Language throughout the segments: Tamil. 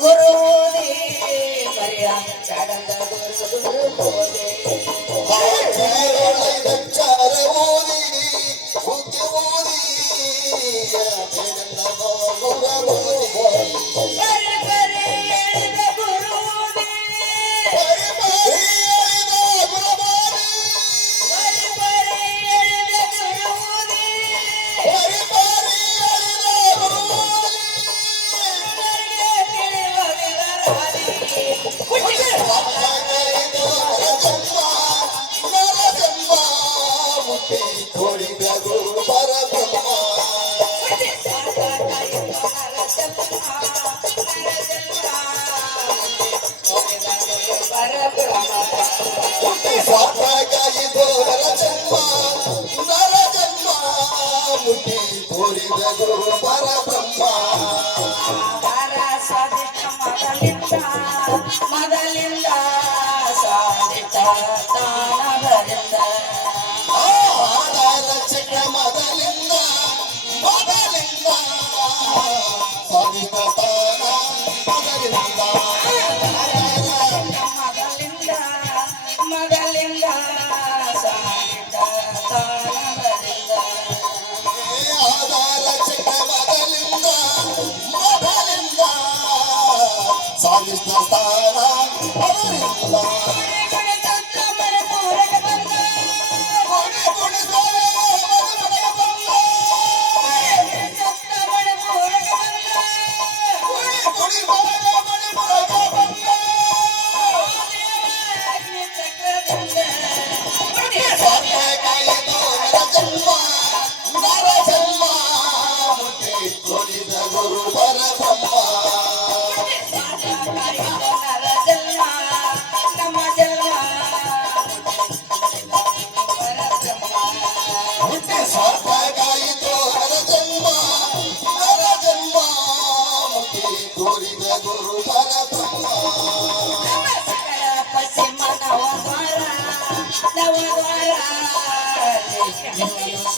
குருவோதே மரியா சடந்த குரு போதே Quem for ligado para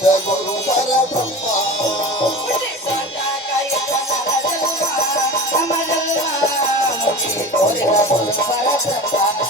Thank you.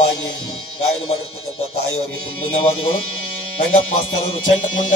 ವಾಗಿ ಗಾಯಲು ಮಾಡಿರ್ತಕ್ಕಂಥ ತಾಯಿಯವರಿಗೆ ಧನ್ಯವಾದಗಳು ರಂಗಪ್ಪ ಮಾಸ್ಕರು ಚೆಂಟು ಮುಂಡ